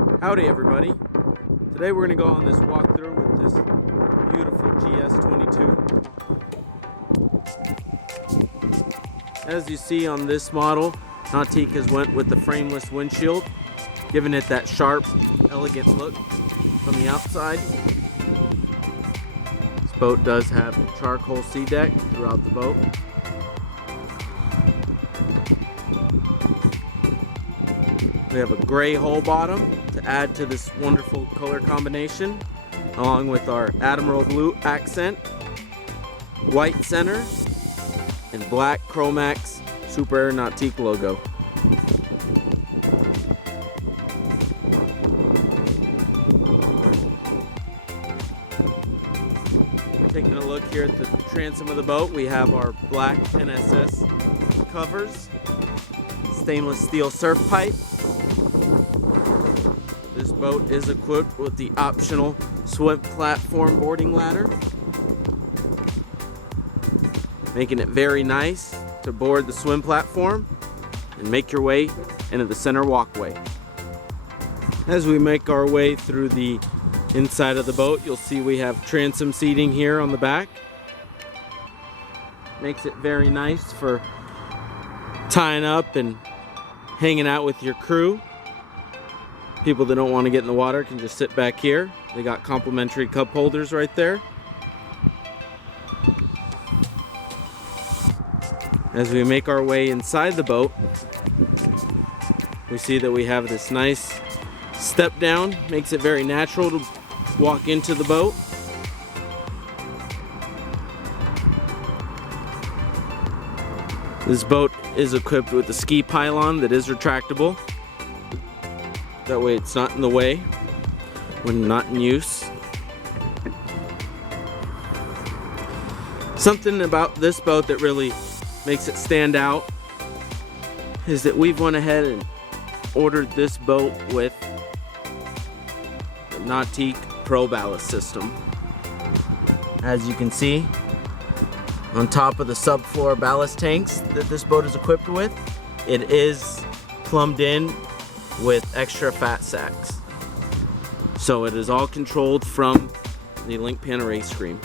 Howdy everybody. Today we're going to go on this walkthrough with this beautiful GS22. As you see on this model, Nautique has went with the frameless windshield, giving it that sharp, elegant look from the outside. This boat does have charcoal sea deck throughout the boat. We have a gray hull bottom to add to this wonderful color combination, along with our Admiral Blue accent, white center, and black Chromax Super Air Nautique logo. Taking a look here at the transom of the boat, we have our black NSS covers, stainless steel surf pipe. This boat is equipped with the optional swim platform boarding ladder, making it very nice to board the swim platform and make your way into the center walkway. As we make our way through the inside of the boat, you'll see we have transom seating here on the back. Makes it very nice for tying up and hanging out with your crew. People that don't want to get in the water can just sit back here. They got complimentary cup holders right there. As we make our way inside the boat, we see that we have this nice step down. Makes it very natural to walk into the boat. This boat is equipped with a ski pylon that is retractable. That way it's not in the way when not in use. Something about this boat that really makes it stand out is that we've went ahead and ordered this boat with the Nautique Pro Ballast System. As you can see, on top of the subfloor ballast tanks that this boat is equipped with, it is plumbed in with extra fat sacks. So it is all controlled from the LINC Panoray screen.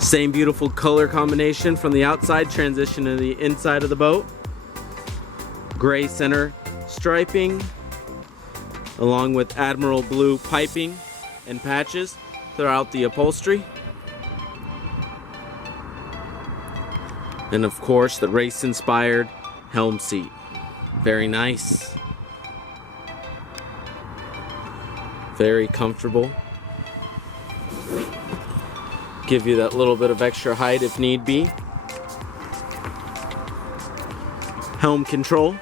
Same beautiful color combination from the outside, transition to the inside of the boat. Gray center striping, along with Admiral Blue piping and patches throughout the upholstery. And of course, the race-inspired Helm seat. Very nice. Very comfortable. Give you that little bit of extra height if need be. Helm control.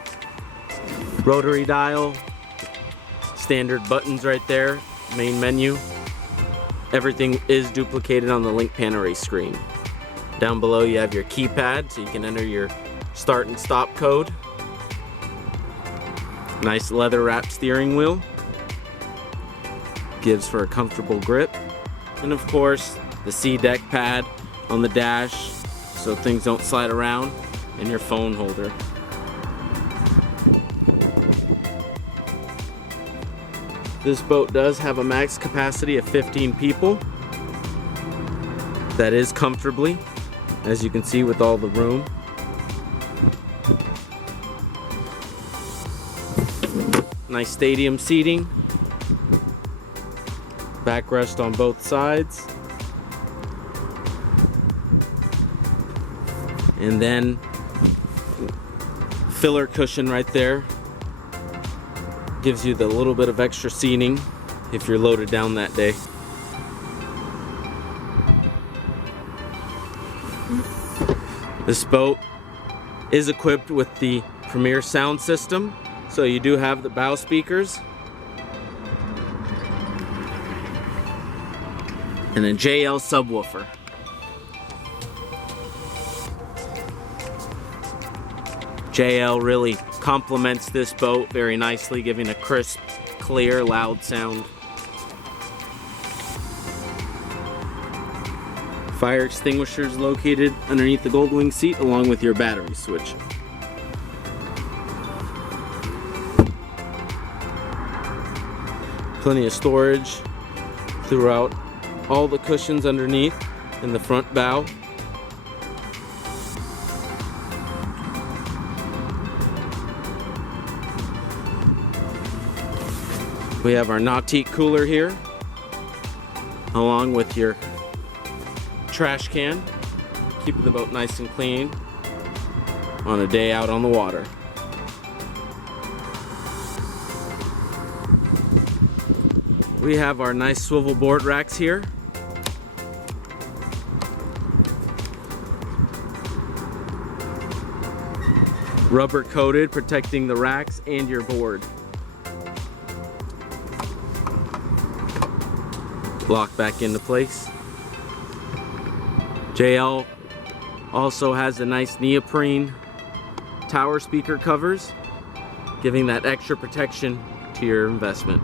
Rotary dial. Standard buttons right there. Main menu. Everything is duplicated on the LINC Panoray screen. Down below you have your keypad so you can enter your start and stop code. Nice leather wrapped steering wheel. Gives for a comfortable grip. And of course, the sea deck pad on the dash so things don't slide around, and your phone holder. This boat does have a max capacity of 15 people. That is comfortably, as you can see with all the room. Nice stadium seating. Backrest on both sides. And then filler cushion right there. Gives you the little bit of extra seating if you're loaded down that day. This boat is equipped with the Premier sound system. So you do have the bow speakers and a JL subwoofer. JL really complements this boat very nicely, giving a crisp, clear, loud sound. Fire extinguisher is located underneath the Goldwing seat along with your battery switch. Plenty of storage throughout all the cushions underneath in the front bow. We have our Nautique cooler here, along with your trash can, keeping the boat nice and clean on a day out on the water. We have our nice swivel board racks here. Rubber coated, protecting the racks and your board. Lock back into place. JL also has the nice neoprene tower speaker covers, giving that extra protection to your investment.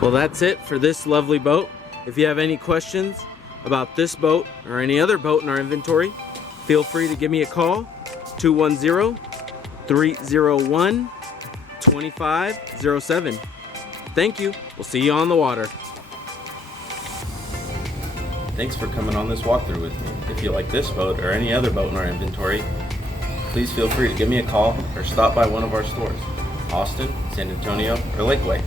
Well, that's it for this lovely boat. If you have any questions about this boat or any other boat in our inventory, feel free to give me a call, 210-301-2507. Thank you. We'll see you on the water. Thanks for coming on this walkthrough with me. If you like this boat or any other boat in our inventory, please feel free to give me a call or stop by one of our stores, Austin, San Antonio, or Lakeway.